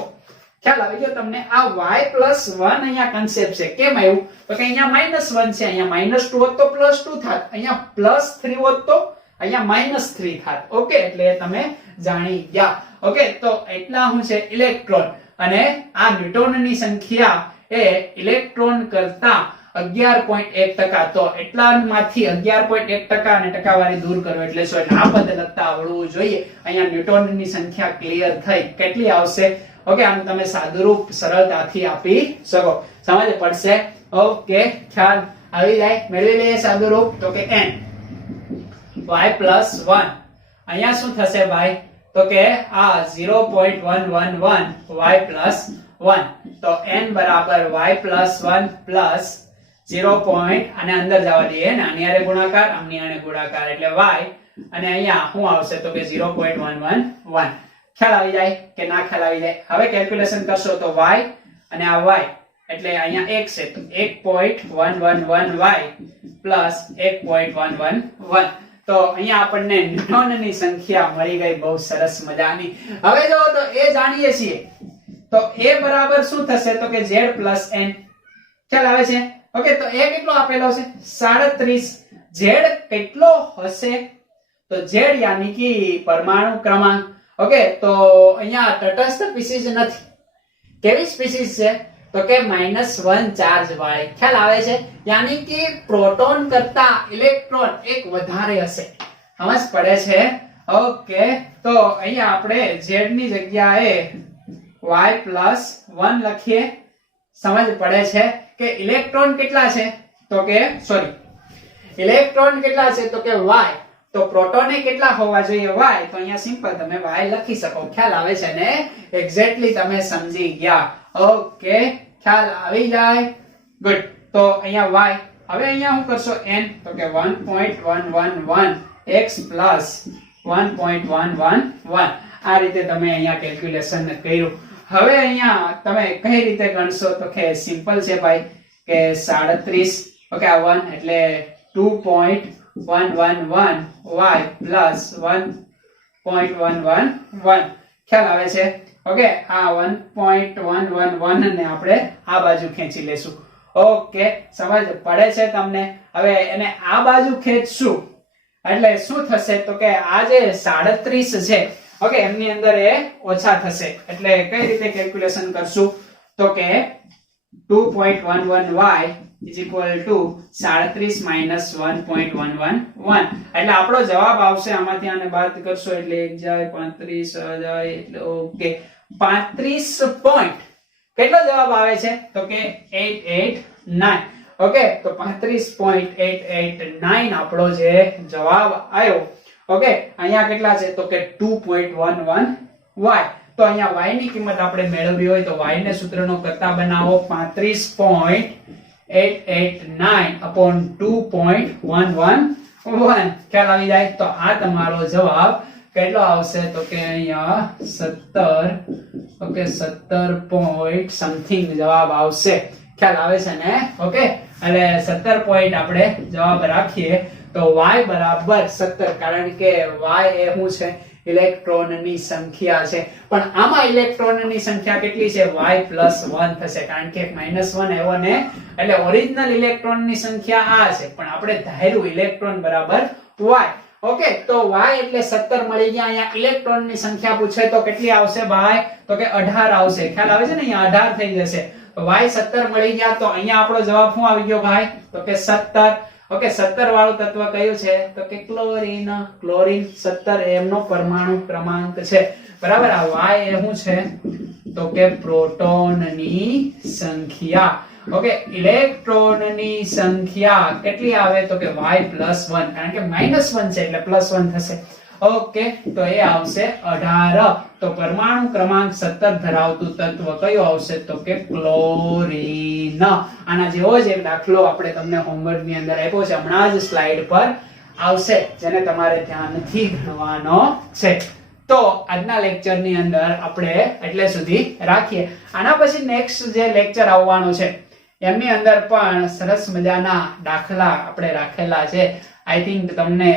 ખ્યાલ આવી ગયો તમને. આ y + 1 અહીંયા કન્સેપ્ટ છે કેમ આવ્યું તો કે અહીંયા -1 છે અહીંયા -2 હોત તો +2 થાત અહીંયા +3 હોત તો અહીંયા -3 થાત. ઓકે એટલે તમે જાણી ગયા. ઓકે તો એટલા શું છે ઇલેક્ટ્રોન અને આ ન્યુટ્રોનની સંખ્યા એ ઇલેક્ટ્રોન કરતા 11.1% તો એટલામાંથી 11.1% અને ટકાવારી દૂર કરો એટલે શું એટલે આ પદ લખતા આવડવું જોઈએ. અહીંયા ન્યુટ્રોનની સંખ્યા ક્લિયર થઈ કેટલી આવશે ઓકે આનું તમે સાદુરૂપ સરળતાથી આપી શકો. સમજ પડશે. ઓકે ખ્યાલ આવી જાય. મેળવી લઈએ સાદુરૂપ તો કે n y + 1 અહીંયા શું થશે ભાઈ તો કે આ 0.111 y + 1 તો n બરાબર y + 1 + 0. અને અંદર જવા દઈએ ને આની આરે ગુણાકાર આમની આરે ગુણાકાર એટલે y અને અહીંયા શું આવશે તો કે 0.111. ખ્યાલ આવી જાય કે ના ખ્યાલ આવી જાય. હવે કેલ્ક્યુલેશન કરશો તો y અને આ y એટલે અહીંયા 1 છે તો 1.111y + 1.111 તો અહીંયા આપણને ન્યુટ્રોનની સંખ્યા મળી ગઈ બહુ સરસ મજાની. હવે જો તો એ જાણીએ છીએ તો a બરાબર શું થશે તો કે z + n. ખ્યાલ આવે છે. ઓકે તો a કેટલો આપેલો છે 37. z કેટલો હશે તો z યાની કે પરમાણુ ક્રમાંક. ઓકે તો અહીંયા તટસ્થ સ્પીસીઝ નથી. કેવી સ્પીસીઝ છે તો કે -1 ચાર્જ વાળી. ખ્યાલ આવે છે? યાની કે પ્રોટોન કરતા ઇલેક્ટ્રોન એક વધારે હશે. સમજ પડે છે? ઓકે, તો અહીંયા આપણે z ની જગ્યાએ y+1 લખીએ. સમજ પડે છે કે ઇલેક્ટ્રોન કેટલા છે? તો કે સોરી, ઇલેક્ટ્રોન કેટલા છે? તો કે y. તો પ્રોટોન કેટલા હોવા જોઈએ? y. તો અહીંયા સિમ્પલ તમે y લખી શકો. ખ્યાલ આવે છે ને? એક્ઝેક્ટલી તમે સમજી ગયા. ઓકે, ખ્યાલ આવી જાય? ગુડ. તો અહીંયા y. હવે અહીંયા શું કરશો? n. તો કે 1.111 x + 1.111. આ રીતે તમે અહીંયા કેલ્ક્યુલેશન કર્યું. હવે અહીંયા તમે કઈ રીતે ગણશો? તો કે સિમ્પલ છે ભાઈ, કે 37. ઓકે, આ 1 એટલે 2.111 y + 1.111. ખ્યાલ આવે છે? ઓકે, આ 1.111 ને આપણે આ બાજુ ખેંચી લેશું. ઓકે, સમજ પડે છે તમને? હવે એને આ બાજુ ખેંચશું એટલે શું થશે? તો કે આ જે 37 છે, ઓકે, એમની અંદર એ ઓછા થશે. એટલે કઈ રીતે કેલ્ક્યુલેશન કરશું? તો કે 2.11y = 37 - 1.111. એટલે આપણો જવાબ આવશે, આમાંથી આને બાદ કરશો એટલે 1 જાય 35 જાય એટલે ઓકે 35 પોઈન્ટ. કેટલો જવાબ આવે છે? તો કે 889. ઓકે, તો 35.889 આપણો જે જવાબ આવ્યો. ઓકે, અહીંયા કેટલા છે? તો કે 2.11y. તો અહીંયા y ની કિંમત આપણે મેળવવી હોય તો y ને સૂત્રનો કરતા બનાવો. 35.889 / 2.111. ખ્યાલ આવી જાય? તો આ તમારો જવાબ કેટલો આવશે? તો કે અહીંયા 17. ઓકે, 17 પોઈન્ટ સમથિંગ જવાબ આવશે. ખ્યાલ આવે છે ને? ઓકે, એટલે 17 પોઈન્ટ આપણે જવાબ રાખીએ તો y બરાબર 17, કારણ કે y એ શું છે? ઇલેક્ટ્રોનની સંખ્યા છે. પણ આમાં ઇલેક્ટ્રોનની સંખ્યા કેટલી છે? y+1 થશે, કારણ કે -1 એવો ને, એટલે ઓરિજિનલ ઇલેક્ટ્રોનની સંખ્યા આ છે, પણ આપણે ધાર્યું ઇલેક્ટ્રોન બરાબર y. ઓકે, તો y એટલે 17 મળી ગયા. અહીંયા ઇલેક્ટ્રોનની સંખ્યા પૂછે તો કેટલી આવશે ભાઈ? તો કે 18 આવશે. ખ્યાલ આવે છે ને? અહીંયા 18 થઈ જશે. તો y 17 મળી ગયા. તો અહીંયા આપણો જવાબ શું આવી ગયો ભાઈ? તો કે 17. ઓકે, 17 વાળું તત્વ કયું છે? તો કે ક્લોરીન. ક્લોરીન 17 એમનો પરમાણુ ક્રમાંક છે. બરાબર. આ y એ શું છે? તો કે પ્રોટોનની સંખ્યા. ઓકે, ઇલેક્ટ્રોનની સંખ્યા કેટલી આવે? તો કે y+1, કારણ કે -1 છે એટલે +1 થશે. ઓકે, તો એ આવશે 18. તો પરમાણુ ક્રમાંક 17 ધરાવતું તત્વ કયું આવશે? તો કે ક્લોરીન. આના જેવો જ એક દાખલો આપણે તમને હોમવર્ક ની અંદર આપ્યો છે, હમણાં જ સ્લાઇડ પર આવશે, જેને તમારે ધ્યાનથી ગણવાનો છે. તો આજના લેક્ચર ની અંદર આપણે એટલે સુધી રાખીએ. આના પછી નેક્સ્ટ જે લેક્ચર આવવાનો છે એમની અંદર પણ સરસ મજાના દાખલા આપણે રાખેલા છે. આઈ થિંક તમને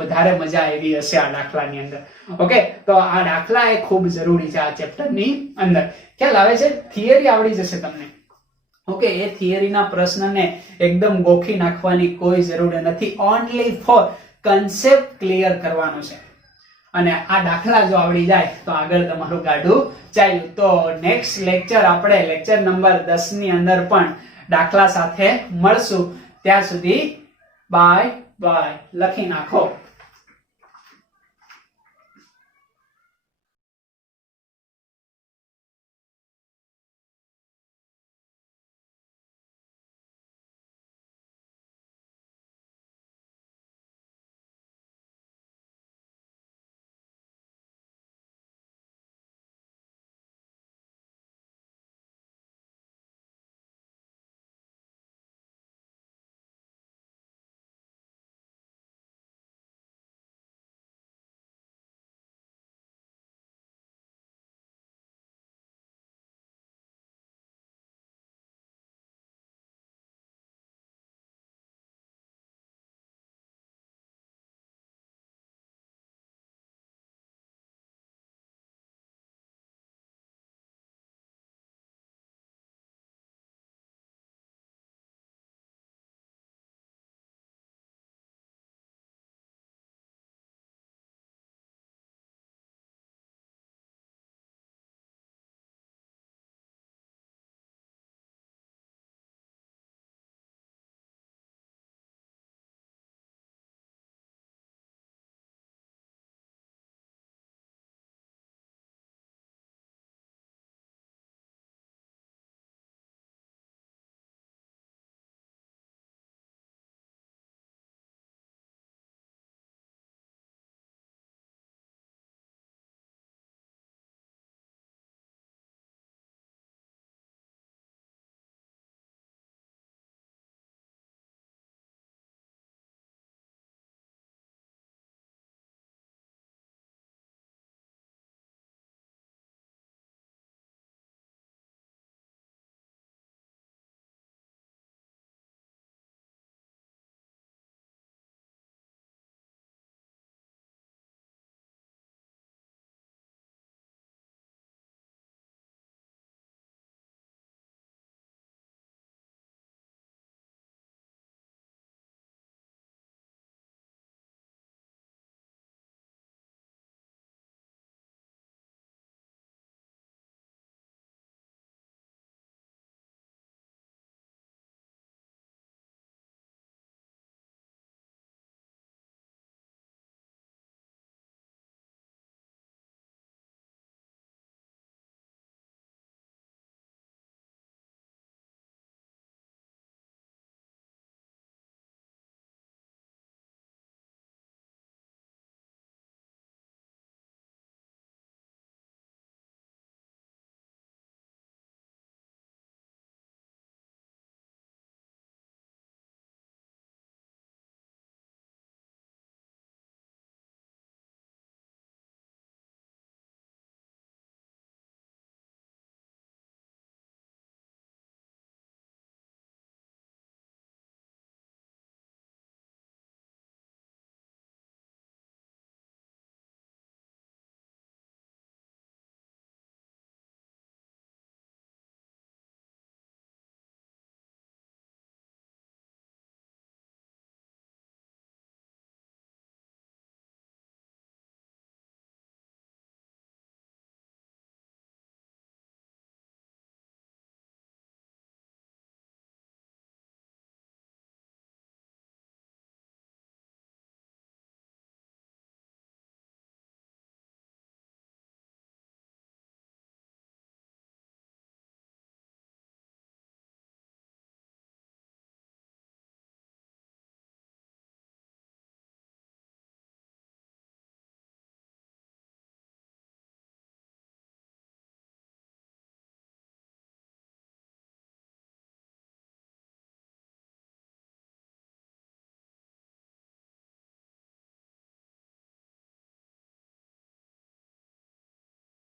વધારે મજા આવી હશે આ દાખલાની અંદર. ઓકે, તો આ દાખલા એ ખૂબ જરૂરી છે આ ચેપ્ટરની અંદર. ખ્યાલ આવે છે? થિયરી આવડી જશે તમને. ઓકે, એ થિયરીના પ્રશ્નને એકદમ ગોખી નાખવાની કોઈ જરૂર નથી. ઓનલી ફોર કન્સેપ્ટ ક્લિયર કરવાનો છે, અને આ દાખલા જો આવડી જાય તો આગળ તમારું ગાડું ચાલ્યું. તો નેક્સ્ટ લેક્ચર આપણે લેક્ચર નંબર 10 ની અંદર પણ દાખલા સાથે મળશું. ત્યાં સુધી બાય બાય લખી નાખો.